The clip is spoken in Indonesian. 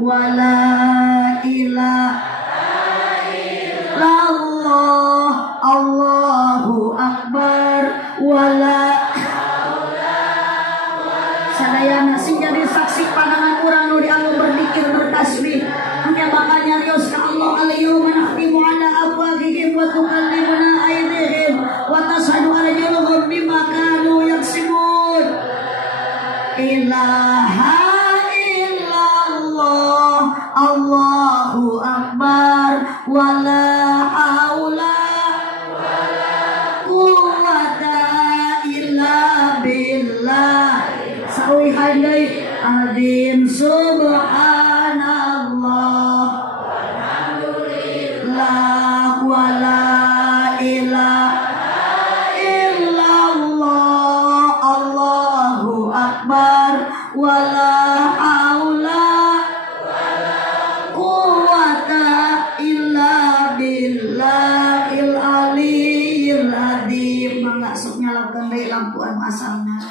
wala ilaha illallah, Allahu akbar, wala sadayana sing jadi saksi pandangan urang nu dianggo berzikir bertasbih hanya makanya rios ka Allah al-yawma nakhtimu ala afwahihim wa tukallimuna aydihim wa tashhadu arjuluhum bima kanu yaksibun. Ilaha illallah, Allahu akbar, wala haula wala quwwata illa billah. Sawi handai adim subhanallah walhamdulillah wala ilaha illallah, Allahu akbar, wala haula wala quwwata illa billahil aliyyil adzim. Mangga sok nyalakeun deui lampu anu asalna.